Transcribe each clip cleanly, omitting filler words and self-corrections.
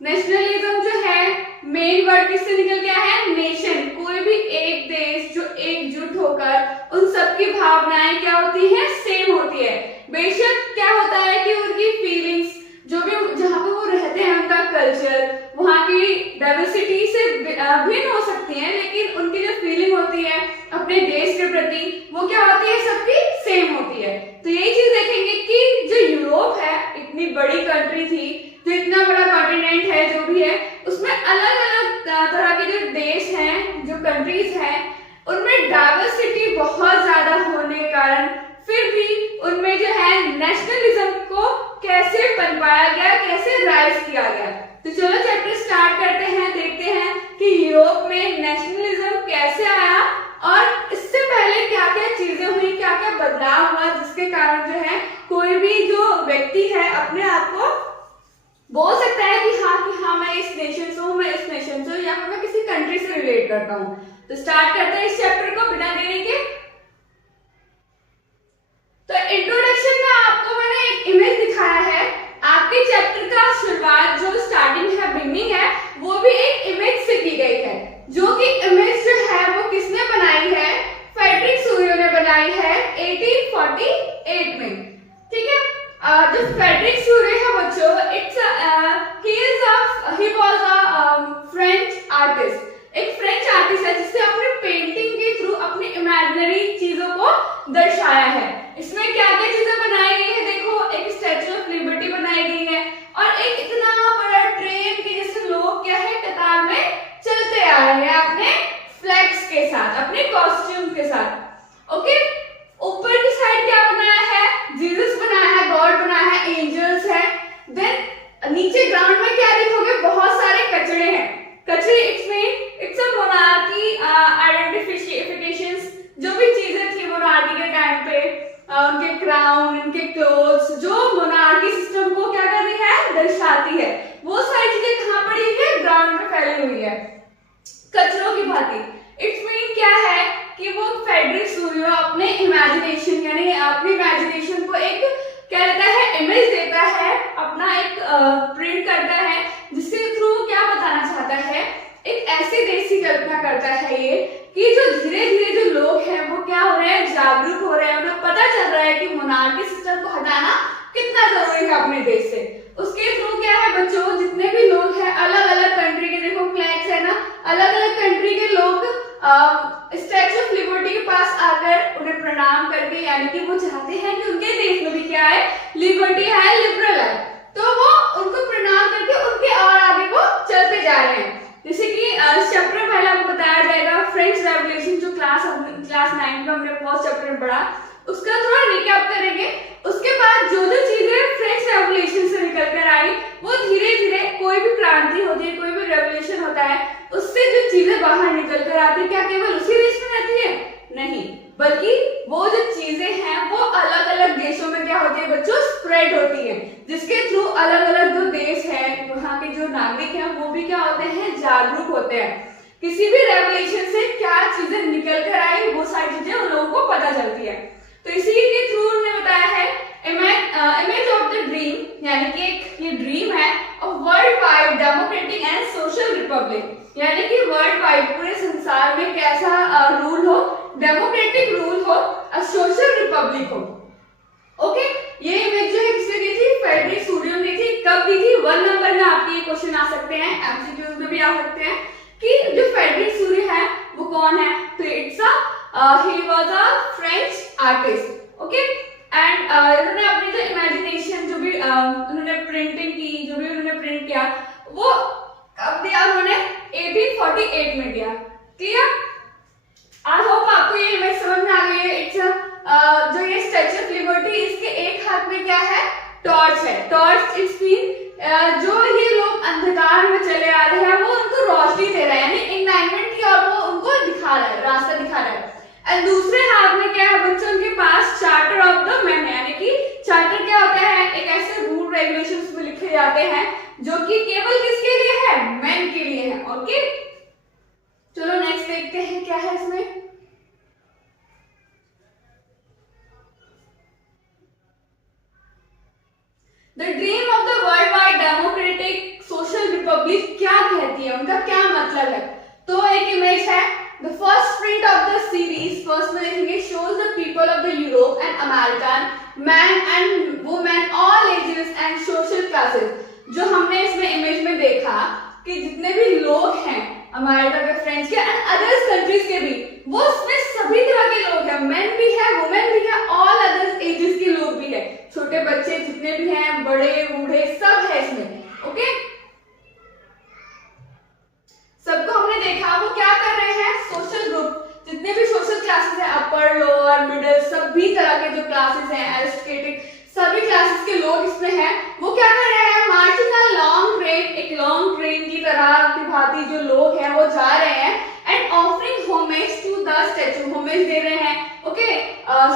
Nationalism जो है, main word किससे निकल गया है? नेशन। कोई भी एक देश जो एकजुट होकर उन सबकी भावनाएं क्या होती है? सेम होती है। बेशक क्या होता है कि उनकी फीलिंग्स जो भी जहाँ पे वो रहते हैं, उनका कल्चर, वहाँ की डाइवर्सिटी से भिन्न हो सकती है, लेकिन उनकी जो फीलिंग होती है अपने देश के प्रति, वो क्या होती है? सबकी सेम होती है। तो यही चीज देखेंगे कि जो यूरोप है, इतनी बड़ी कंट्री थी, जो इतना बड़ा कॉन्टिनेंट है जो भी है, उसमें अलग अलग तरह के जो देश हैं, जो कंट्रीज हैं, उनमें डाइवर्सिटी बहुत ज्यादा होने के कारण फिर भी उनमें जो है नेशनलिज्म को कैसे पनपाया गया, कैसे राइज किया गया। तो चलो चैप्टर स्टार्ट करते हैं, देखते हैं कि यूरोप में नेशनलिज्म कैसे आया और इससे पहले क्या क्या चीजें हुई, क्या क्या बदलाव हुआ, जिसके कारण जो है कोई भी जो व्यक्ति है अपने आप को बोल सकता है कि हाँ मैं इस नेशन से हूँ, मैं इस नेशन से हूँ, या फिर मैं किसी कंट्री से रिलेट करता हूँ। तो स्टार्ट करते हैं इस चैप्टर को बिना देरी के। तो इंट्रोडक्शन में आपको मैंने एक इमेज दिखाया है। आपके चैप्टर का शुरुआत जो स्टार्टिंग है, बिगनिंग है, वो भी एक इमेज से की गई है, जो कि इमेज जो है वो किसने बनाई है? फ्रेडरिक सूरियो ने बनाई है 1848 में। ठीक है। जो फ्रेडरिक सूरियो है बच्चों, he was a French artist. एक फ्रेंच आर्टिस्ट है जिसने अपने पेंटिंग के थ्रू अपनी इमेजिनरी चीजों को दर्शाया है। इसमें क्या क्या चीजें बनाई गई है? देखो, एक स्टैचू ऑफ लिबर्टी बनाई गई है और एक इतना बड़ा ट्रेन के जैसे लोग क्या है कतार में चलते आ रहे हैं अपने फ्लैग्स के साथ, अपने कॉस्ट्यूम के साथ। ओके। ऊपर की साइड क्या बनाया है? जीसस बनाया है, गॉड बनाया है, एंजल्स है। देन नीचे ग्राउंड में क्या देखोगे? बहुत सारे कचड़े हैं। कचड़े इट्स अ मोनार्की आइडेंटिफिकेशंस। जो भी चीजें थी मोनार्की के टाइम पे, उनके क्राउन, उनके क्लोथ्स, जो मोनार्की सिस्टम को क्या कर रही है? दर्शाती है, वो सारी चीजें कहाँ पड़ी है? ग्राउंड में फैली हुई है कचरों की भांति। इट्स मीन क्या है कि वो फ्रेडरिक सूरियो अपने इमेजिनेशन, यानी अपनी इमेजिनेशन को एक क्या देता है? इमेज देता है, अपना एक प्रिंट करता है, जिसके थ्रू क्या बताना चाहता है? एक ऐसे देश की कल्पना करता है ये कि जो धीरे धीरे जो लोग हैं वो क्या हो रहे हैं? जागरूक हो रहे हैं, उन्हें पता चल रहा है कि मोनार्की सिस्टम को हटाना कितना जरूरी है अपने देश से। उसके थ्रू क्या है बच्चों, जितने भी लोग हैं अलग अलग कंट्री के, देखो फ्लैग्स है ना, अलग अलग कंट्री के लोग स्टैचू ऑफ लिबर्टी के पास आकर उन्हें प्रणाम करके, यानी कि वो चाहते हैं कि उनके देश में भी क्या है? लिबर्टी है, लिबरल है, तो वो उनको प्रणाम करके उनके और आगे वो चलते जा रहे हैं। जैसे कि चैप्टर में पहले आपको बताया जाएगा फ्रेंच रेवोल्यूशन, जो क्लास 9 में हमने फर्स्ट चैप्टर में पढ़ा, उसका थोड़ा रिकैप करेंगे। उसके बाद जो जो चीजें फ्रेंच रेवोल्यूशन से निकल कर आई, वो धीरे धीरे कोई भी क्रांति होती है, कोई भी रेवोल्यूशन होता है, उससे जो चीजें बाहर निकल कर आती है, क्या केवल उसी देश में रहती है? नहीं, बल्कि वो जो चीजें हैं वो अलग अलग देशों में क्या होती है बच्चों? स्प्रेड होती है, जिसके थ्रू अलग अलग जो देश है, वहाँ के जो नागरिक हैं, वो भी क्या होते हैं? जागरूक होते हैं। किसी भी रेवोल्यूशन से क्या चीजें निकल कर आई, वो सारी चीजें उन लोगों को पता चलती है। तो इसी के थ्रू उन्होंने बताया है इमेज ऑफ द ड्रीम, यानी कि एक ये ड्रीम है of world wide democratic and social Republic, यानी कि वर्ल्ड वाइड पूरे संसार में कैसा रूल हो? डेमोक्रेटिक रूल हो, सोशल रिपब्लिक हो। ओके। ये इमेज जो है किसने दी थी? फ्रेडरिक सूरियो ने दी थी। कब दी थी? 1 नंबर में आपके ये क्वेश्चन आ सकते हैं, एमसीक्यूज में भी आ सकते हैं कि जो फ्रेडरिक सूरियो है वो कौन है? तो he was a French artist. Okay. And उन्होंने अपनी जो इमेजिनेशन, जो भी उन्होंने प्रिंटिंग की, जो भी उन्होंने प्रिंट किया, वो कब दिया? उन्होंने 1848 में दिया। क्लियर? आई होप आपको ये इमेज समझ में आ गई है। जो ये स्टैचू ऑफ लिबर्टी, इसके एक हाथ में क्या है? टॉर्च है। टॉर्च इट्स मीन जो ये लोग अंधकार में चले आ रहे हैं वो उनको रोशनी दे रहा है, यानी एनलाइटमेंट की और वो उनको दिखा रहा है, रास्ता दिखा रहा है। एंड दूसरे हाथ में क्या है बच्चों? उनके पास चार्टर ऑफ द मैन, यानी कि चार्टर क्या होता है? एक ऐसे रूल रेगुलेशंस में लिखे जाते हैं जो कि केवल किसके लिए है? मैन के लिए है। ओके। चलो नेक्स्ट देखते हैं क्या है इसमें। The dream of the worldwide democratic social republic ideology क्या कहती है, उनका क्या मतलब है। तो एक इमेज है, the first print of the series, first में देखेंगे, shows the people of the Europe and American men and women all ages and social classes। जो हमने इसमें इमेज में देखा कि जितने भी लोग हैं अमेरिका के, फ्रेंच के एंड अदर्स कंट्रीज के भी, वो उसमें सभी तरह के लोग हैं, मेन भी है, वुमेन भी है, ऑल अदर्स एजेस के लोग भी है, छोटे बच्चे जितने भी हैं, बड़े बूढ़े सब है इसमें। ओके, सबको हमने देखा वो क्या कर रहे हैं, सोशल ग्रुप, जितने भी सोशल क्लासेस हैं, अपर लोअर मिडिल सभी तरह के जो क्लासेस हैं, एरिस्टोक्रेटिक सभी क्लासेस के लोग इसमें हैं, वो क्या कर रहे हैं, मार्चिंग अ लॉन्ग ट्रेन, एक लॉन्ग ट्रेन की तरह की भांति जो लोग हैं वो जा रहे हैं, and offering homage to the statue, homage दे रहे हैं। ओके,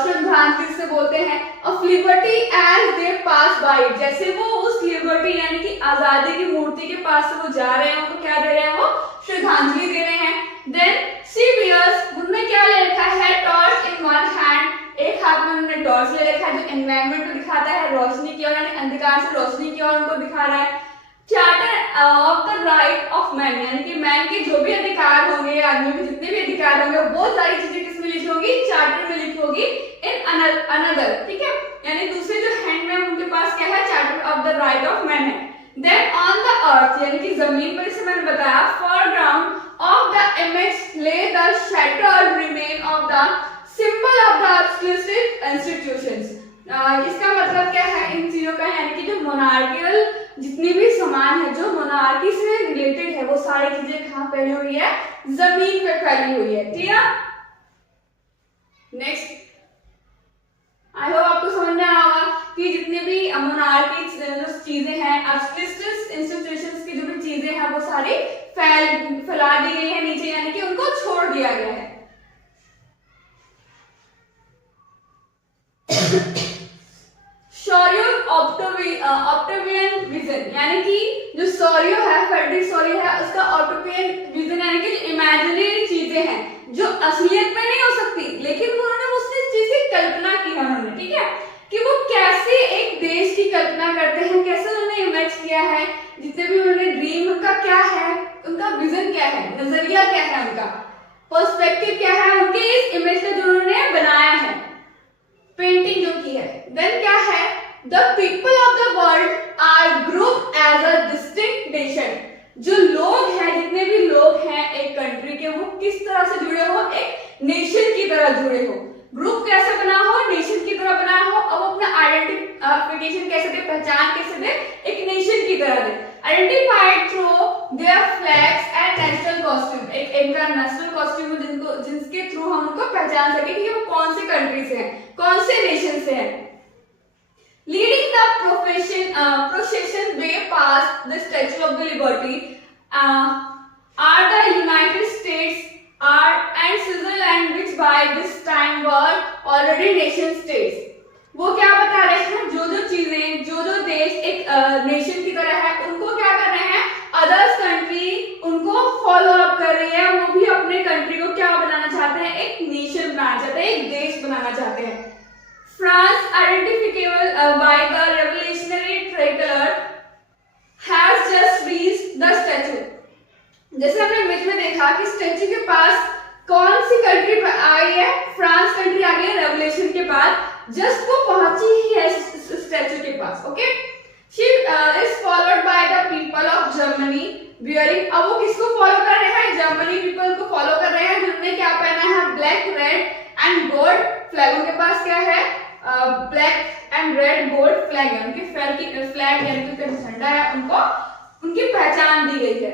श्रद्धांजलि से बोलते हैं, of liberty as they pass by, जैसे वो उस लिबर्टी यानी कि आजादी की मूर्ति के पास से वो जा रहे हैं, उनको क्या दे रहे हैं, वो श्रद्धांजलि दे रहे हैं। देन शी वियर्स, उन्होंने क्या ले रखा है, टॉर्च इन वन हैंड, एक हाथ में उन्होंने टॉर्च ले रखा है जो एनवायरनमेंट को दिखाता है, रोशनी की ओर यानी अंधकार से रोशनी की ओर उनको दिखा रहा है। Charter of the right of man, यानी कि मैन के जो भी अधिकार होंगे, आदमी के जितने भी अधिकार होंगे, वो सारी चीजें किसमें लिखी होगी, चार्टर में लिखी होगी, इन अनदर, ठीक है, यानी दूसरे जो हैंड में उनके पास क्या है, charter of the right of man है। देन ऑन द अर्थ, यानी कि जमीन पर, इसे मैंने बताया, foreground of the image lay the shattered remain of the symbol of the exclusive institutions। इसका मतलब क्या है इन चीजों का, यानी कि जो मोनार्कियल जितनी भी सामान है, जो मोनार्की से रिलेटेड है, वो सारी चीजें कहाँ फैली हुई है, जमीन पे फैली हुई है। क्लियर? नेक्स्ट, आई होप आपको समझ में आया होगा कि जितनी भी मोनार्की जो चीजें हैं, एक्सक्लूसिव इंस्टीट्यूशंस की जो भी चीजें हैं, वो सारी फैला दी गई है नीचे, यानी कि उनको छोड़ दिया गया है। शौर्य ऑप्टोवियन विजन, यानी कि जो शौर्य है, फ्रेडरिक शौर्य है, उसका ऑप्टोवियन विजन यानी कि इमेजिनरी चीजें हैं जो असलियत में नहीं हो सकती, लेकिन उन्होंने उस चीज की कल्पना की है उन्होंने, ठीक है, कि वो कैसे एक देश की कल्पना करते हैं, कैसे उन्होंने इमेज किया है, जितने भी उन्होंने ड्रीम, उनका क्या है, उनका विजन क्या है, नजरिया क्या है, उनका पर्सपेक्टिव क्या है, उनके इस इमेज का जो उन्होंने बनाया है, पेंटिंग जो की है। देन क्या है, the people of the world are group as a distinct nation, जो लोग हैं, जितने भी लोग हैं एक कंट्री के, वो किस तरह से जुड़े हो, एक नेशन की तरह जुड़े हो। ग्रुप कैसे बना हो, नेशन की तरह बना हो, अब अपना आइडेंटिफिकेशन कैसे दे, पहचान कैसे दे, एक नेशन की तरह they. Identified through their flags and national costume, एक इनका नेशनल कॉस्ट्यूम जिनको जिसके थ्रू हम उनको पहचान सके कि वो कौन से कंट्री से हैं, कौन से नेशन से हैं। Leading the procession way past the Statue of the Liberty are the United States and Switzerland, which by this time were already nation states। वो क्या बता रहे हैं, जो जो चीजें, जो जो देश एक नेशन की तरह है, उनको क्या कर रहे हैं, अदर्स कंट्री उनको फॉलो अप कर रही है, वो भी अपने कंट्री को क्या बनाना चाहते हैं, एक नेशन बनाना चाहते हैं, एक देश बनाना चाहते हैं। France, identifiable by the revolutionary tricolor, has just reached the statue। जैसे हमने इमेज में देखा कि स्टैचू के पास कौन सी कंट्री आई है, फ्रांस कंट्री आ गई है रेवोल्यूशन के बाद, जस्ट वो पहुंची ही है स्टैचू के पास। Okay, she is followed by the people of Germany wearing, अब वो किसको फॉलो कर रहे हैं, जर्मनी पीपल को फॉलो कर रहे हैं, जिन्होंने क्या पहना है, black red and gold flag, उनके पास क्या है, black and red gold flag है, उनके फ्लैग यानी कि झंडा है, उनको उनकी पहचान दी गई है।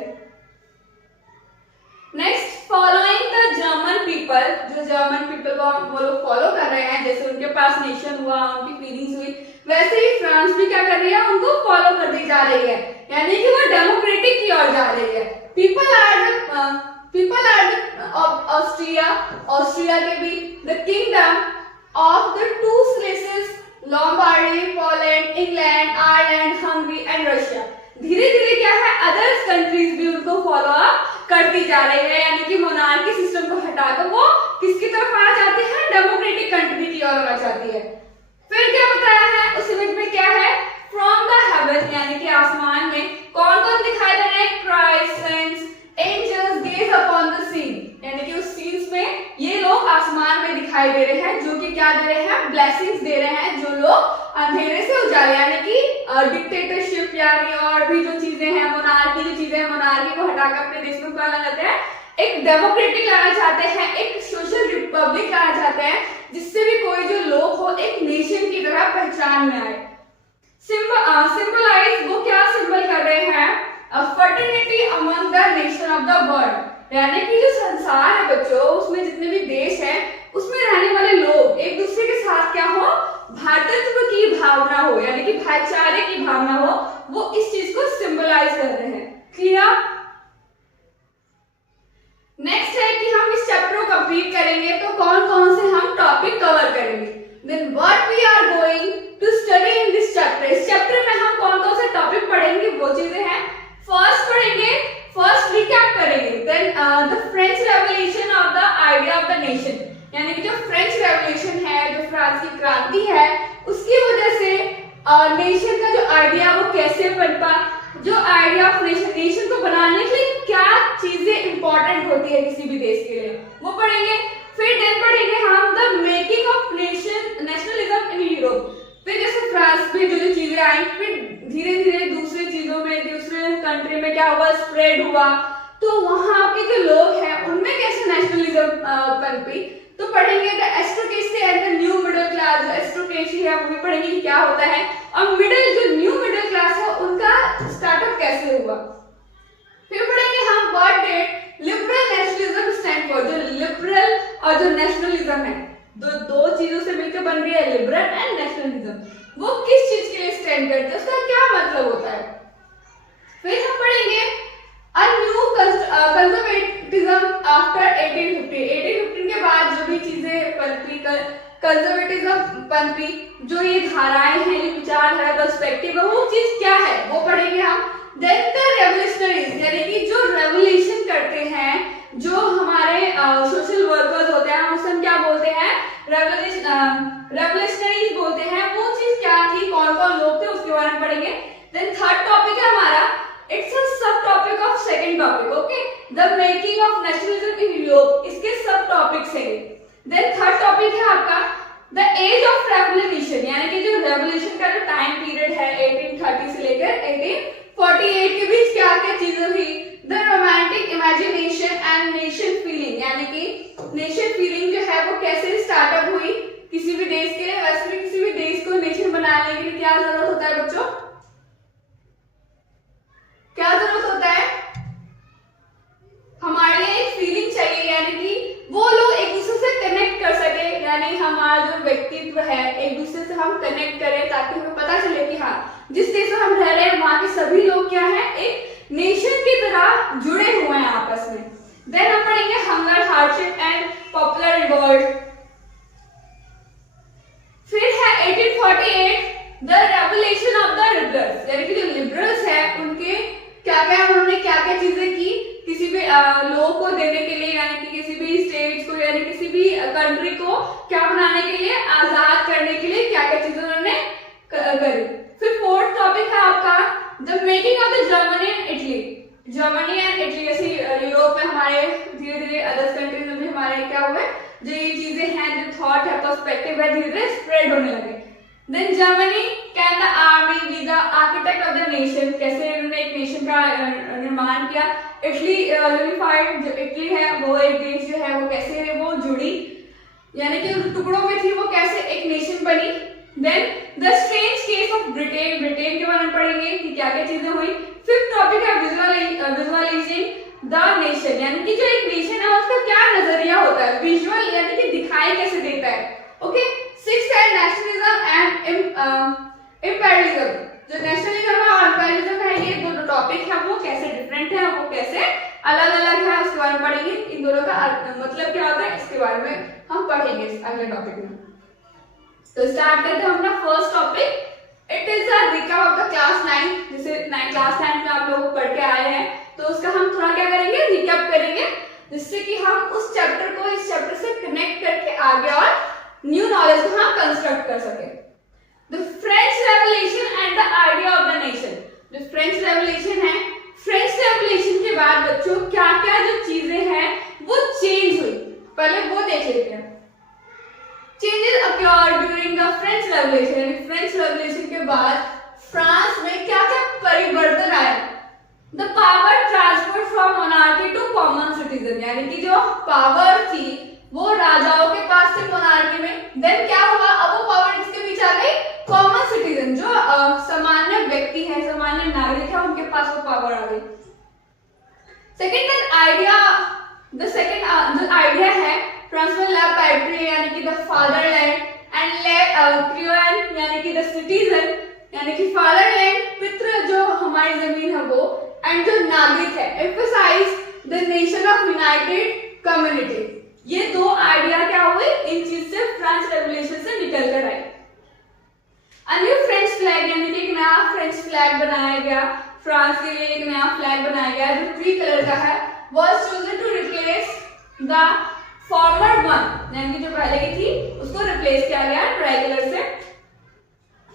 Next, following the German people, जो जर्मन पीपल को वो लोग फॉलो कर रहे हैं, जैसे उनके पास नेशन हुआ, उनकी फीलिंग्स हुई, वैसे ही फ्रांस भी क्या कर रही है, उनको फॉलो कर दी जा रही है, यानी कि वो डेमोक्रेटिक की ओर जा रही है। पीपल आर ऑस्ट्रिया के भी, the kingdom of the two Sicilies, Lombardy, Poland, England, Ireland, Hungary and Russia, धीरे धीरे क्या है, अदर्स कंट्रीज भी उनको फॉलो अप करती जा रही है, यानी कि मोनार्की सिस्टम को हटाकर वो किसकी तरफ आना चाहते हैं, डेमोक्रेटिक कंट्री की ओर आना चाहती है। फिर क्या बताया है उस इमेज में, क्या है, फ्रॉम द हेवन यानी कि आसमान में कौन कौन दिखाई दे रहे हैं? Christ, saints, angels gaze upon the scene, यानी कि उस सीन्स में ये लोग आसमान में दिखाई दे रहे हैं, जो कि क्या दे रहे हैं? ब्लेसिंग्स दे रहे हैं, जो लोग अंधेरे से उजाले यानी कि डिक्टेटरशिप यानी और भी जो चीजें हैं, मोनार्की जो चीजें हैं, मोनार्की को हटाकर अपने देश में क्या लाना चाहते हैं? एक डेमोक्रेटिक लाना चाहते हैं, एक सोशल रिपब्लिक लाना चाहते हैं, जिससे भी कोई जो लोग हो एक नेशन की तरह पहचान में आए। सिंबलाइज वो क्या सिंबल कर रहे हैं? Fertility among the nation of the world, यानी कि जो संसार है बच्चों, उसमें जितने भी देश हैं, उसमें रहने वाले लोग एक दूसरे के साथ क्या हो? भ्रातृत्व की भावना हो, यानी कि भाईचारे की भावना हो, वो इस चीज को सिंबलाइज कर रहे हैं। क्लियर? नेक्स्ट है कि हम इस चैप्टर को कंप्लीट करेंगे तो कौन कौन से हम टॉपिक कवर करेंगे। Then what we are going to study in this chapter, इस चैप्टर में हम कौन कौन से टॉपिक पढ़ेंगे वो चीजें हैं। फर्स्ट पढ़ेंगे, फर्स्ट रिकैप करेंगे, then the French revolution of the idea of the nation, यानी कि जो फ्रेंच रेवोल्यूशन है, जो फ्रांस की क्रांति है, उसकी वजह से नेशन का जो आइडिया वो कैसे बनता, जो आइडिया ऑफ नेशन को बनाने के लिए क्या चीजें इंपॉर्टेंट होती है किसी भी देश के लिए, वो पढ़ेंगे। फिर देन पढ़ेंगे हम the making of nationalism in Europe, फिर जैसे फ्रांस में जो जो चीजें आई, फिर धीरे धीरे दूसरी चीजों में, दूसरे कंट्री में क्या हुआ? स्प्रेड हुआ, तो वहां के जो लोग हैं उनमें कैसे नेशनलिज्म पनपी, तो पढ़ेंगे the aristocracy and the new middle class. जो एस्ट्रोक्रेसी है वो भी पढ़ेंगे कि क्या होता है, और जो न्यू मिडिल क्लास है उनका स्टार्टअप कैसे हुआ। फिर पढ़ेंगे हम what did liberal nationalism stand for, जो लिबरल और जो नेशनलिज्म है, दो चीजों से मिलकर बन रही है लिबरल एंड नेशनलिज्म, वो किस चीज के लिए स्टैंड करते हैं, उसका क्या मतलब होता है। फिर हम पढ़ेंगे अ न्यू कंजर्वेटिज्म आफ्टर 1815 के बाद जो भी चीजें पनपी, कंजर्वेटिज्म पनपी, जो ये धाराएं हैं, ये विचारधारा, पर्सपेक्टिव है, वो चीज क्या है वो पढ़ेंगे हम। देन द रेवोल्यूशनरीज, यानी कि जो रेवोल्यूशन करते हैं, जो हमारे सोशल वर्कर्स होते हैं, हम उसको क्या बोलते हैं? रेवोल्यूशनरीज बोलते हैं। वो चीज क्या थी, कौन कौन लोग थे, उसके बारे में पढ़ेंगे। देन थर्ड टॉपिक है हमारा, इट्स अ सब topic of second topic, okay, the making of nationalism in Europe, इसके सब टॉपिक्स हैं। देन थर्ड टॉपिक है आपका द एज ऑफ रेवोल्यूशन, यानी कि जो रेवोल्यूशन का जो टाइम पीरियड है 1830 से लेकर 1848 के बीच क्या क्या चीजें हुई। The romantic imagination and nation feeling, यानी कि नेशन फीलिंग जो है वो कैसे स्टार्टअप हुई किसी भी देश के लिए। वैसे भी किसी भी देश को नेशन बनाने के लिए क्या जरूरत होता है बच्चों? क्या जरूरत होता है? हमारे लिए एक फीलिंग चाहिए, यानी कि वो लोग एक दूसरे से कनेक्ट कर सके, यानी हमारा जो व्यक्तित्व है एक दूसरे से हम कनेक्ट करें, ताकि हमें पता चले कि हाँ जिस देश में हम रह रहे हैं वहां के सभी लोग क्या है, एक नेशन की तरह जुड़े हुए हैं आपस में। देन हम पढ़ेंगे hunger, hardship and popular revolt. फिर है 1848 the revolution of the liberals, यानी कि जो लिबरल्स है उनके क्या क्या, उन्होंने क्या क्या चीजें की किसी भी लोगों को देने के लिए, यानी कि किसी भी स्टेट को, यानी किसी भी कंट्री को क्या बनाने के लिए, आजाद करने के लिए क्या क्या चीजें उन्होंने करी। फिर फोर्थ टॉपिक है आपका the making of the Germany and Italy. Germany and Italy जैसे यूरोप में हमारे धीरे धीरे अदर कंट्रीज में भी हमारे क्या हुए, जो ये चीजें हैं, जो थॉट है, पर्सपेक्टिव है, धीरे धीरे स्प्रेड होने लगे। Then Germany can the army be the architect of the nation, कैसे उन्होंने एक नेशन का निर्माण किया। इटली यूनिफाइड, जो इटली है वो एक देश जो है वो कैसे वो जुड़ी, यानी कि उन टुकड़ों में थी, वो कैसे एक नेशन बनी। Then the strange case of Britain, Britain के बारे में पढ़ेंगे कि क्या क्या चीजें हुई। फिफ्थ टॉपिक है विजुअलाइजिंग द नेशन, यानी कि जो एक नेशन है उसका क्या नजरिया होता है, विजुअल यानी कि दिखाई कैसे देता है, ओके। सिक्स्थ है नेशनलिज्म एंड इंपेरियलिज्म, जो नेशनलिज्म है और इंपेरियलिज्म है, ये दो टॉपिक है, वो कैसे डिफरेंट है, वो कैसे अलग अलग है, उसके बारे में पढ़ेंगे। इन दोनों का मतलब क्या होता है, इसके बारे में हम पढ़ेंगे अगले टॉपिक में। तो स्टार्ट करते हैं अपना first topic, it is a recap of the class 9, जैसे क्लास 9 में आप लोग पढ़ के आए हैं, तो उसका हम थोड़ा क्या करेंगे, रिकैप करेंगे, जिससे कि हम उस चैप्टर को इस चैप्टर से कनेक्ट करके आगे और न्यू नॉलेज को हम कंस्ट्रक्ट कर सके। The French revolution and the idea of the nation. जो फ्रेंच रेवोल्यूशन है, फ्रेंच रेवोल्यूशन के बाद बच्चों क्या क्या जो चीजें हैं वो चेंज हुई, पहले वो देख लेते हैं। Changes occurred during the French revolution. French revolution के बाद फ्रांस में क्या क्या परिवर्तन आया। The power transfer from monarchy to common citizen, यानी कि जो पावर थी वो राजाओं के पास से मोनार्की में, देन क्या हुआ, अब वो पावर किसके बीच आ गई, कॉमन सिटीजन, जो सामान्य व्यक्ति है, सामान्य नागरिक है, उनके पास वो पावर आ गई। सेकंड आइडिया, द सेकंड जो आइडिया है ट्रांसफर ला पैट्री यानी कि द फादरलैंड एंड ले क्रूएन यानी कि द सिटीजन यानी कि फादरलैंड पितृ जो हमारी जमीन है वो, एंड जो नागरिक है emphasise the nation of united community. ये दो आइडिया क्या हुए, इन चीज से फ्रेंच रेवोल्यूशन से निकल कर आए। A new French flag यानी कि एक नया फ्रेंच फ्लैग बनाया गया, फ्रांस के लिए एक नया फ्लैग बनाया गया जो 3 कलर का है, was chosen to replace the former one, यानी कि जो पहले की थी उसको रिप्लेस किया गया ट्राई कलर से।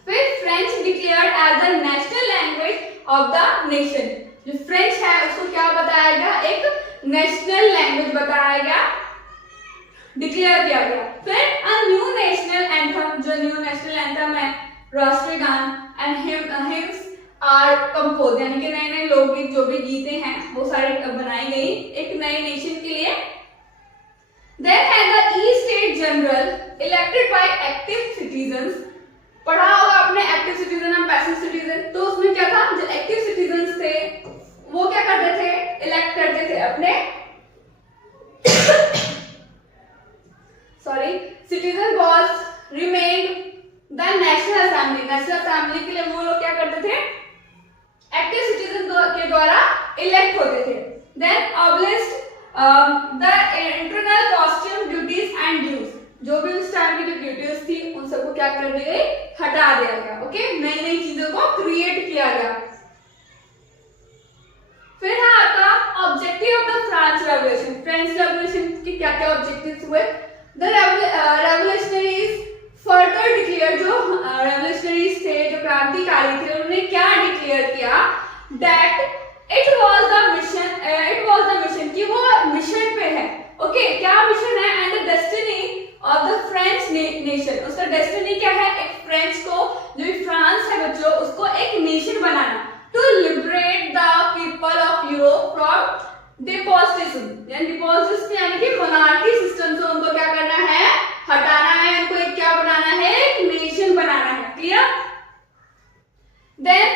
फिर French declared as the national language of the nation. जो फ्रेंच है उसको क्या बताया गया, एक नेशनल लैंग्वेज बताया गया, डिक्लेयर किया गया। फिर अ न्यू नेशनल एंथम, जो न्यू नेशनल एंथम है, राष्ट्रीय गान एंड हिम्स आर कंपोज, यानी कि नए नए लोकगीत जो भी गीते हैं वो सारे बनाई गई एक नए नेशन के लिए। Then had the East State General elected by active citizens, पढ़ा होगा आपने एक्टिव सिटीजन और पैसिव सिटीजन, तो उसमें क्या था, जो एक्टिव सिटीजन्स थे वो क्या करते थे, इलेक्ट करते थे अपने citizen was remained the national assembly. National assembly के लिए वो लोग क्या करते थे, एक्टिव सिटीजन के द्वारा इलेक्ट होते थे। Then abolished the internal custom duties and dues, जो भी उस टाइम की जो ड्यूटीज थी उन सबको क्या कर दी गई, हटा दिया गया। ओके, नई नई चीजों को क्रिएट किया गया। फिर है आपका objective of the French revolution. French revolution के क्या क्या ऑब्जेक्टिव्स हुए। द रेवोल्यूशनरीज फर्दर डिक्लेयर, जो रेवोल्यूशनरीज थे, जो क्रांतिकारी थे, उन्होंने क्या डिक्लेयर किया, that it was the mission कि वो मिशन पे है। ओके, क्या मिशन है, and the destiny of the French nation, उसका डेस्टिनी क्या है, एक फ्रेंच को, जो फ्रांस है बच्चों, उसको एक नेशन बनाना, to liberate the people of Europe from despotism, यानी कि मोनार्की सिस्टम से उनको क्या करना है, हटाना है, उनको एक क्या बनाना है, एक नेशन बनाना है। क्लियर? देन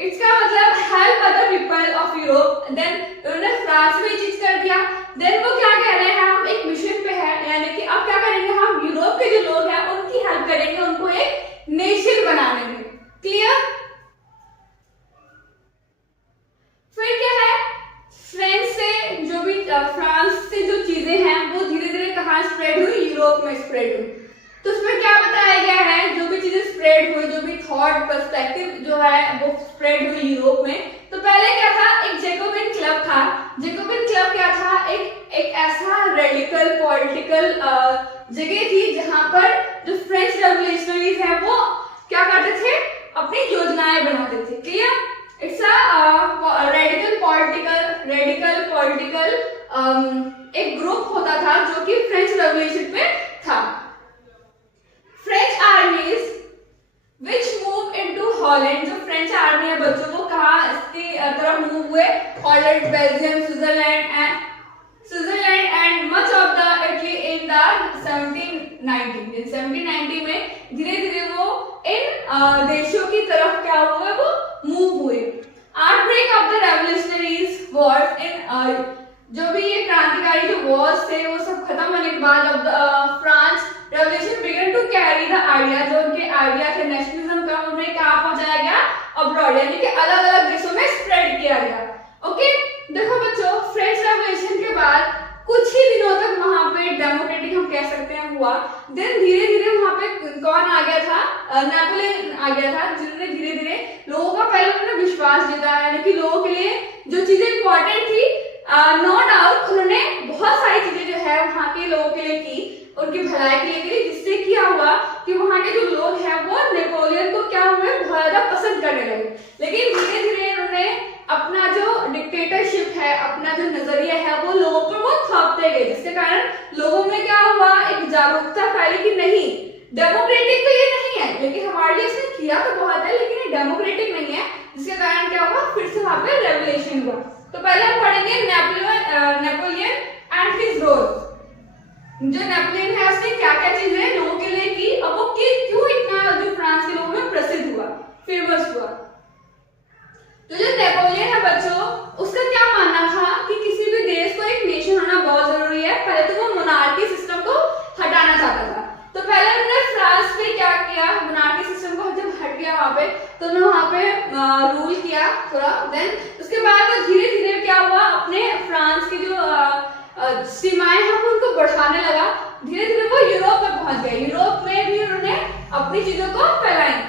इसका मतलब help other people of Europe. Then उन्होंने फ्रांस में चीज कर दिया। देन वो क्या कह रहे हैं, हम एक मिशन पे है, यानी कि अब क्या करेंगे, हम यूरोप के जो लोग हैं उनकी हेल्प करेंगे, उनको एक नेशन बनाने में। क्लियर? फिर क्या है, फ्रेंच से जो भी फ्रांस से जो चीजें हैं वो धीरे धीरे कहाँ स्प्रेड हुई, यूरोप में स्प्रेड हुई। तो उसमें क्या बताया गया है, जो भी चीजें स्प्रेड हुई, जो भी थॉट पर्सपेक्टिव जो है वो स्प्रेड हुई यूरोप में। तो पहले क्या था, एक जैकोबिन क्लब था। जैकोबिन क्लब क्या था, एक ऐसा रेडिकल पॉलिटिकल जगह थी जहां पर जो फ्रेंच रेवोल्यूशनरीज हैं वो क्या करते थे, अपनी योजनाएं बनाते थे। Clear? It's a radical political एक ग्रुप होता था जो कि फ्रेंच रेवोल्यूशन में था। French आर्मीज which move into Holland, जो फ्रेंच आर्मी है बच्चों वो कहाँ इसकी तरफ मूव हुए, Holland, Belgium, Switzerland and much of the Italy in the 1790 में धीरे धीरे वो इन देशों की तरफ क्या हुए, वो मूव हुए। Outbreak of the revolutionaries Wars इन, जो भी ये क्रांतिकारी जो वॉर्स थे वो सब खत्म होने के बाद अब France revolution began to carry the idea, जो उनके आइडिया थे नेशनलिज्म का, उन्हें कहाँ पहुंचाया गया, अब्रॉड, यानी कि अलग अलग देशों में स्प्रेड किया गया। ओके, देखो बच्चों, फ्रेंच रेवोल्यूशन के बाद कुछ ही दिनों तक वहां पे डेमोक्रेटिक हम कह सकते हैं हुआ। देन धीरे धीरे वहां पे कौन आ गया था, नेपोलियन आ गया था, जिन्होंने धीरे धीरे लोगों का पहले उन्होंने विश्वास जीता, यानी कि लोगों के लिए जो चीजें इंपॉर्टेंट थी, नो डाउट उन्होंने बहुत सारी चीजें जो है वहां के लोगों के लिए की, उनकी भलाई के लिए की, जिससे क्या हुआ, कि वहां के जो लोग हैं वो नेपोलियन को क्या हुए, बहुत ज्यादा पसंद करने लगे। लेकिन धीरे धीरे उन्होंने अपना जो डिक्टेटरशिप है, अपना जो नजरिया है वो लोगों पर वो थोपते गए, जिसके कारण लोगों में क्या हुआ, एक जागरूकता फैली कि नहीं, डेमोक्रेटिक तो ये नहीं है, लेकिन हमारे लिए इसने किया तो बहुत है लेकिन ये डेमोक्रेटिक नहीं है, जिसके कारण क्या हुआ, फिर से वहां पे रेवोल्यूशन हुआ। तो पहले हम पढ़ेंगे नेपोलियन एंड हिज रोल। जो नेपोलियन है उसने क्या क्या चीजें लोगों के लिए की, अब वो क्यों इतना जो फ्रांस के लोगों में प्रसिद्ध हुआ, फेमस हुआ। तो जो नेपोलियन है बच्चों, उसका क्या मानना था कि किसी भी देश को एक नेशन होना बहुत जरूरी है। पहले तो वो मोनार्की सिस्टम को हटाना चाहता था, तो पहले उन्होंने फ्रांस पे क्या किया, मोनार्की सिस्टम को जब हट गया वहां पे, तो उन्होंने वहां पे रूल किया थोड़ा। देन उसके बाद वो धीरे धीरे क्या हुआ, अपने फ्रांस की जो सीमाएं हैं उनको बढ़ाने लगा। धीरे धीरे वो यूरोप में पहुंच गए, यूरोप में भी उन्होंने अपनी चीजों को फैलाई।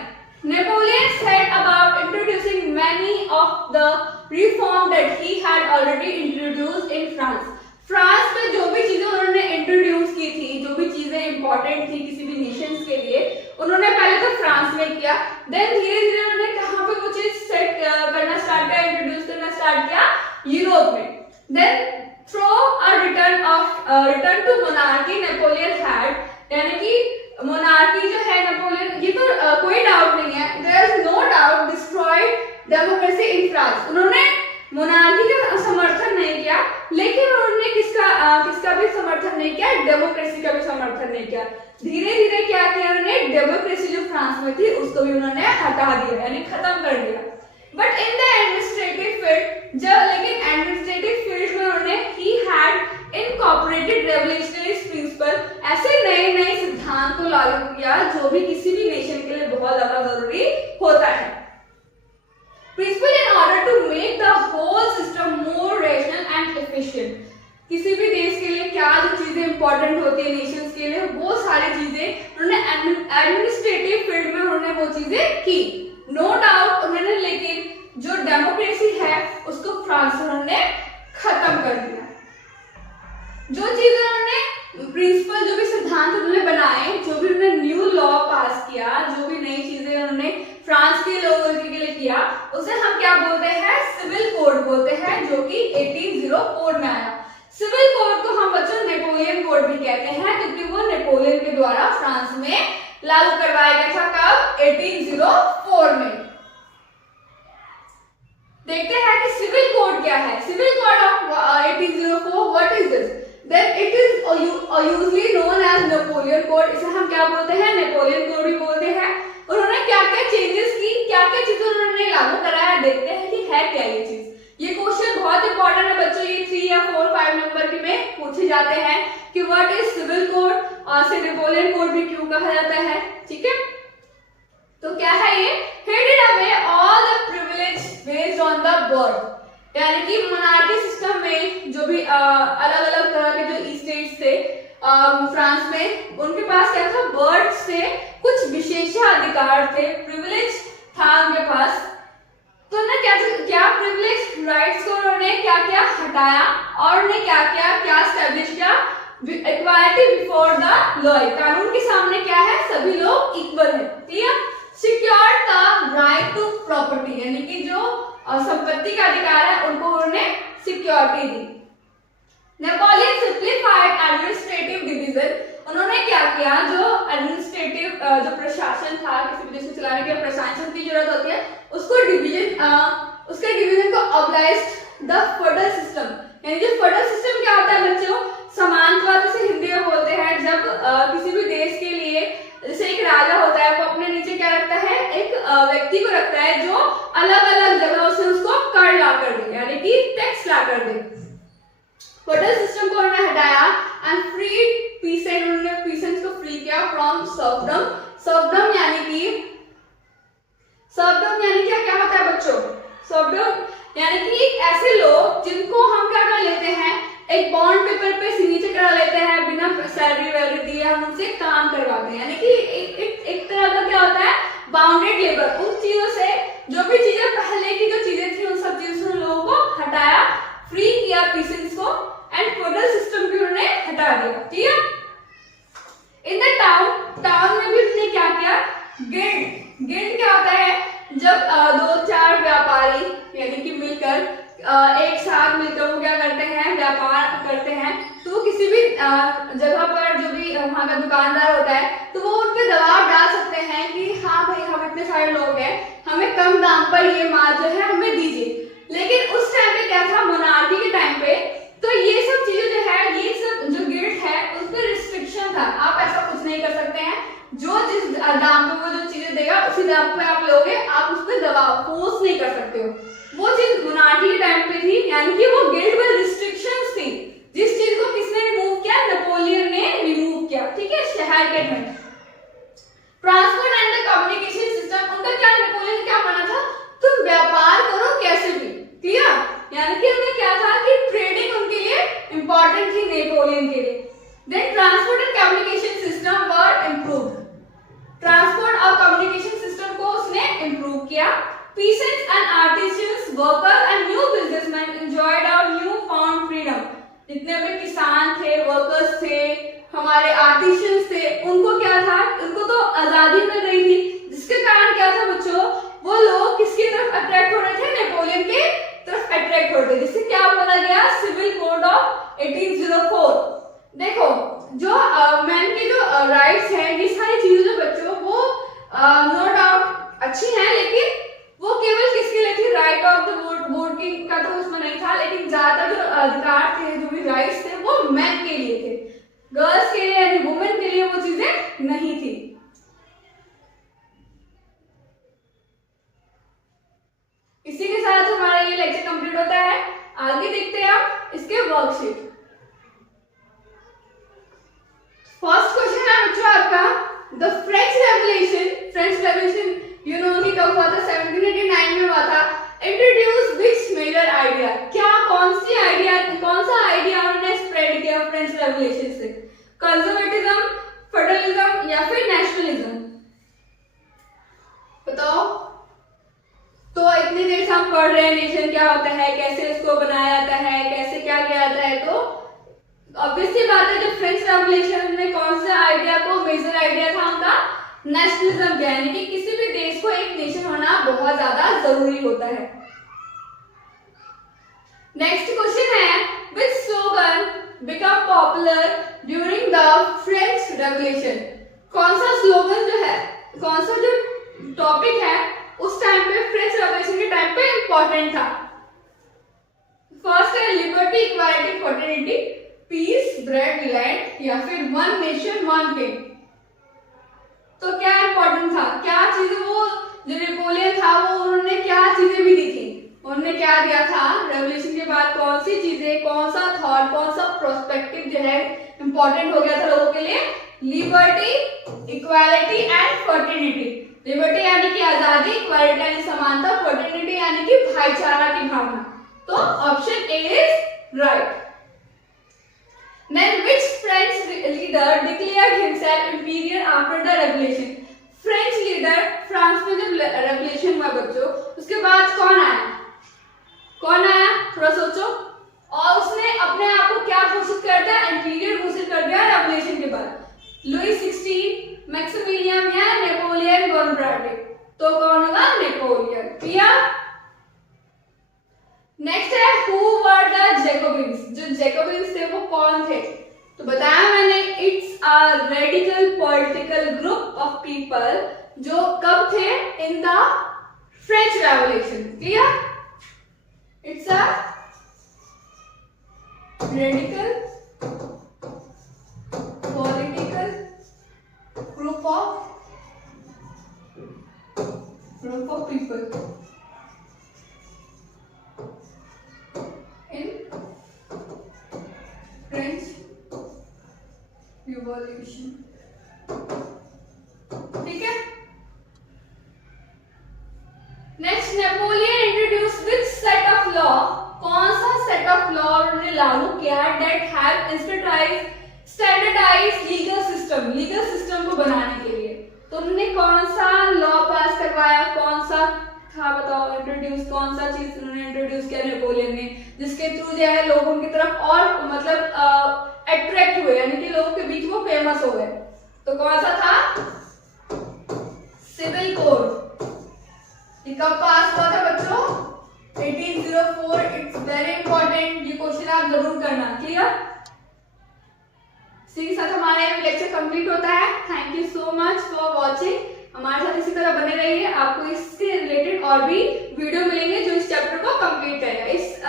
Napoleon set about introducing many of the reform that he had already introduced in France. France में जो भी चीजें उन्होंने इंट्रोड्यूस की थी, जो भी चीजें इंपॉर्टेंट थी किसी भी नेशंस के लिए, उन्होंने पहले तो फ्रांस में किया। देन धीरे धीरे उन्होंने कहां पे वो चीज सेट करना स्टार्ट किया, इंट्रोड्यूस करना स्टार्ट किया, यूरोप में। Then through a return to monarchy Napoleon had, यानी कि मोनार्की जो है नेपोलियन, ये तो कोई डाउट नहीं है, there is no doubt, destroyed democracy in France. उन्होंने मोनार्की का समर्थन नहीं किया, लेकिन उन्होंने किसका भी समर्थन नहीं किया, डेमोक्रेसी का भी समर्थन नहीं किया। धीरे धीरे क्या किया उन्होंने, डेमोक्रेसी जो फ्रांस में थी उसको भी उन्होंने हटा दिया, यानी खत्म कर दिया। But in the administrative field, लेकिन एडमिनिस्ट्रेटिव फील्ड में उन्होंने ही हैड इनकॉर्पोरेटेड रेवोल्यूशनरी प्रिंसिपल, ऐसे नए नए सिद्धांत को लागू किया जो भी किसी भी नेशन के लिए बहुत ज्यादा जरूरी होता है। Principle in order to make the whole system more rational and efficient. किसी भी देश के लिए क्या जो चीजें इंपॉर्टेंट होती है नेशंस के लिए, वो सारी चीजें उन्होंने एडमिनिस्ट्रेटिव फील्ड में उन्होंने वो चीजें की। नो डाउट उन्होंने, लेकिन जो डेमोक्रेसी है उसको फ्रांस में उन्होंने खत्म कर दिया। जो चीजें उन्होंने प्रिंसिपल, जो भी सिद्धांत उन्होंने बनाए, जो भी उन्होंने न्यू लॉ पास किया, जो भी नई चीजें उन्होंने फ्रांस के लोगों के लिए किया, उसे हम क्या बोलते हैं, सिविल कोड बोलते हैं, जो कि 1804 में आया। सिविल कोड को हम बच्चों नेपोलियन कोड भी कहते हैं, क्योंकि वो नेपोलियन के द्वारा फ्रांस में लागू करवाया गया था। कब? 1804 में। देखते हैं कि सिविल कोड क्या है। Civil code of 1804, what is this? Then it is usually known as Napoleon Code। इसे हम क्या बोलते हैं, नेपोलियन कोड भी बोलते हैं। उन्होंने क्या क्या चेंजेस की, क्या क्या चीजें उन्होंने लागू कराया, देखते हैं कि है क्या ये चीज। ये क्वेश्चन बहुत इंपॉर्टेंट है बच्चों, ये 3 या 4, 5 नंबर के में पूछे जाते हैं कि व्हाट इज सिविल कोड और से नेपोलियन कोड भी क्यों कहा जाता है। ठीक है, तो क्या है ये, headed away all the privilege based on the birth, यानी कि मोनार्की सिस्टम में जो भी अलग अलग तरह के जो स्टेट्स थे फ्रांस में, उनके पास क्या था, बर्थ से कुछ विशेषाधिकार थे, प्रिविलेज था उनके पास। तो उन्होंने क्या प्रिविलेज राइट्स को उन्होंने क्या क्या हटाया, और उन्होंने क्या एस्टैब्लिश किया, इक्वालिटी बिफोर द लॉ, कानून के सामने क्या है, सभी लोग इक्वल है। ठीक है, secure the right to property, यानी कि जो संपत्ति का अधिकार है उनको उन्होंने सिक्योरिटी दी। नेपोलियन सिंप्लीफाइड एडमिनिस्ट्रेटिव डिवीजन, उन्होंने क्या किया, जो एडमिनिस्ट्रेटिव जो प्रशासन था, किसी भी देश को चलाने के लिए प्रशासन की जरूरत होती है, उसके डिवीजन को ऑब्लाइज्ड द फेडरल सिस्टम। यानी जो फेडरल सिस्टम क्या होता है बच्चों, समानता, जैसे हिंदी में बोलते हैं, जब किसी भी देश के लिए जैसे एक राजा होता है, वो अपने नीचे क्या रखता है, एक व्यक्ति को रखता है जो अलग अलग जगहों से उसको कर ला कर दे, यानी कि टैक्स ला कर दे। फेडरल सिस्टम को उन्होंने हटाया एंड फ्री पीसेंट, उन्होंने पीसेंट्स को फ्री किया फ्रॉम सर्वडम। सर्वडम यानी क्या होता है बच्चों, सर्वडम यानी कि ऐसे लोग जिनको हम क्या कर लेते हैं, एक बॉन्ड पेपर पे सिग्नेचर करा लेते हैं, बिना सैलरी वैलरी दिए हम उनसे काम करवाते हैं, यानी कि एक तरह का क्या होता है, बाउंडेड लेबर। उन चीजों से, जो भी चीजें पहले की जो चीजें थी, उन सब चीजों से लोगों को हटाया, फ्री किया पीसेंट्स को, एंड फेडरल सिस्टम भी उन्होंने हटा दिया। ठीक है, इन द टाउन में भी उन्होंने जगह पर जो भी वहाँ का दुकानदार होता है तो वो उन पे दबाव डाल सकते हैं कि हाँ भाई हम इतने सारे लोग हैं, हमें कम दाम पर ये माल जो है हमें दीजिए। लेकिन उस टाइम पे क्या था, मोनार्की के टाइम पे, तो ये सब चीजें जो है, ये सब जो गिल्ड है उस पर रिस्ट्रिक्शन था, आप ऐसा कुछ नहीं कर सकते हैं, जो जिस दाम पे वो जो चीजें देगा उसी दाम पे आप लोगे, आप उस पर दबाव फोर्स नहीं कर सकते हो। वो चीज मोनार्की के टाइम पे थी, यानी कि वो गिल्ड पर रिस्ट्रिक्शंस थी, जिस चीज को किसने रिमूव किया, नेपोलियन ने रिमूव किया। ठीक है, शहर के में transport and the communication system, उनका क्या, नेपोलियन ने क्या माना था, तुम व्यापार करो कैसे भी, क्लियर, यानी कि उन्हें क्या था कि ट्रेडिंग उनके लिए इंपॉर्टेंट थी नेपोलियन के लिए। Then transport and communication system were improved, transport और कम्युनिकेशन सिस्टम को उसने इम्प्रूव किया। Peasants and artisans, workers and new businessmen enjoyed our new found freedom, जितने भी किसान थे, वर्कर्स थे, हमारे आर्टिशियंस थे, उनको क्या था, उनको तो आजादी मिल रही थी, जिसके कारण क्या था बच्चों, वो लोग किसकी तरफ अट्रैक्ट हो रहे थे, नेपोलियन के तरफ अट्रैक्ट हो रहे थे, जिससे क्या बोला गया, सिविल कोड ऑफ 1804। देखो जो मैन के जो राइट्स हैं, ये सारी चीजें जो बच्चों वो नो डाउट अच्छी हैं, लेकिन वो केवल किसके लिए थी, राइट ऑफ द वोटिंग का तो उसमें नहीं था, लेकिन ज्यादातर जो अधिकार थे, जो भी राइट्स थे, वो मैन के लिए थे, गर्ल्स के लिए यानी वुमेन के लिए वो चीजें नहीं थी। इसी के साथ हमारा ये लेक्चर कंप्लीट होता है। आगे देखते हैं आप इसके वर्कशीट। फर्स्ट क्वेश्चन है बच्चों आपका, the French revolution, French revolution you know कि कब हुआ था, 1789 में हुआ था। इंट्रोड्यूस विच मेजर आइडिया, क्या कौन सी आइडिया, कौन सा आइडिया उन्होंने स्प्रेड किया फ्रेंच रेवोल्यूशन से, कंजर्वेटिज्म, फेडरलिज्म या फिर नेशनलिज्म, बताओ। तो इतनी देर से हम पढ़ रहे हैं नेशन क्या होता है, कैसे इसको बनाया जाता है, कैसे क्या किया जाता है, तो ऑब्वियसली बात है जो फ्रेंच रेवोल्यूशन में कौन सा आइडिया को मेजर आइडिया था उनका, नेशनलिज्म, यानी कि किसी भी देश को एक नेशन होना बहुत ज्यादा जरूरी होता है। नेक्स्ट क्वेश्चन है, which slogan become popular during the French revolution, कौन सा स्लोगन जो है, कौन सा जो टॉपिक है उस टाइम पे फ्रेंच रेवोल्यूशन के टाइम पे इंपॉर्टेंट था। फर्स्ट है liberty, equality, fraternity, peace, bread, land या फिर वन नेशन वन किंग। तो क्या इंपॉर्टेंट था, क्या चीजें, वो जो नेपोलियन था वो उन्होंने क्या चीजें भी दी थी, उन्होंने क्या दिया था रेवोल्यूशन के बाद, कौन सी चीजें, कौन सा थॉट, कौन सा प्रोस्पेक्टिव जो है इंपॉर्टेंट हो गया था लोगों के लिए, liberty, equality and fraternity. Liberty यानी कि आजादी, इक्वालिटी यानी समानता, फ्रेटर्निटी यानी कि भाईचारा की भावना। तो option A is right. Then which French leader declared himself inferior after the revolution? French leader, France में जब रेवोल्यूशन हुआ बच्चों, उसके बाद कौन आया, कौन आया, थोड़ा सोचो, और उसने अपने आप को क्या घोषित कर दिया, इंफीरियर घोषित कर दिया रेवोल्यूशन के बाद, लुई 16, मैक्सिमिलियन या नेपोलियन बोनापार्ट। तो कौन होगा, नेपोलियन, क्लियर। नेक्स्ट है, हु वर द जैकोबिन्स, जो जैकोबिन्स थे वो कौन थे, तो बताया मैंने, it's a radical political group of people, जो कब थे, in the French revolution, clear. It's a radical political group of people in French Revolution, ठीक है। Next, Napoleon introduce which set of law, कौन सा सेट ऑफ लॉ उन्होंने लागू किया, that have standardised legal system, legal system को बनाने के लिए। तो उन्होंने कौन सा लॉ पास करवाया, कौन सा था बताओ, इंट्रोड्यूस, कौन सा चीज उन्होंने इंट्रोड्यूस किया नेपोलियन ने, जिसके थ्रू जो है लोग उनकी तरफ और मतलब अट्रैक्ट हुए, यानी कि लोगों के बीच वो फेमस हो गए। तो कौन सा था, सिविल कोड। ये कब पास हुआ था बच्चों, 1804। इट्स वेरी इंपॉर्टेंट, ये क्वेश्चन आप जरूर करना, क्लियर। इसी के साथ हमारा ये लेक्चर कंप्लीट होता है। Thank you so much for watching. हमारे साथ इसी तरह बने रहिए, आपको इससे रिलेटेड और भी वीडियो मिलेंगे जो इस चैप्टर को कंप्लीट करेगा। इस